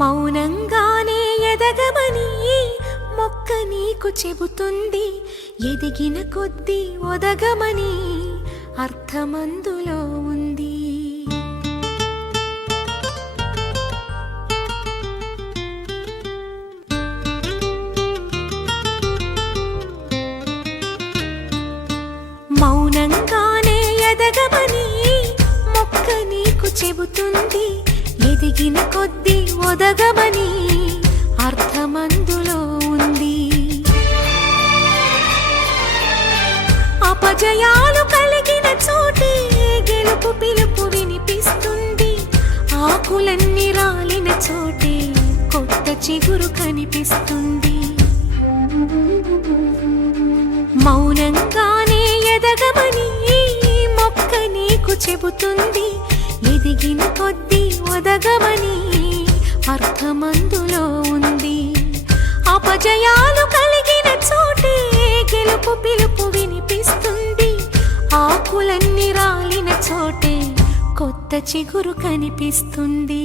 మౌనంగానే ఎదగమని మొక్క నీకు చెబుతుంది. ఎదిగిన కొద్దీ ఒదగమని అర్థమందులో ఉంది. మౌనంగానే ఎదగమని మొక్క నీకు చెబుతుంది. ఎదిగిన కొద్దీ ఒదగమని అర్థమందులో ఉంది. అపజయాలు కలిగిన చోటే గెలుపు పిలుపు వినిపిస్తుంది. ఆకులన్నీ రాలిన చోటే కొత్త చిగురు కనిపిస్తుంది. మౌనంగానే ఎదగమని మొక్క నీకు చెబుతుంది. ఎదిగిన కొద్దీ ఒదగమని అర్థమందులో ఉంది. అపజయాలు కలిగిన చోటే గెలుపు పిలుపు వినిపిస్తుంది. ఆకులన్నీ రాలిన చోటే కొత్త చిగురు కనిపిస్తుంది.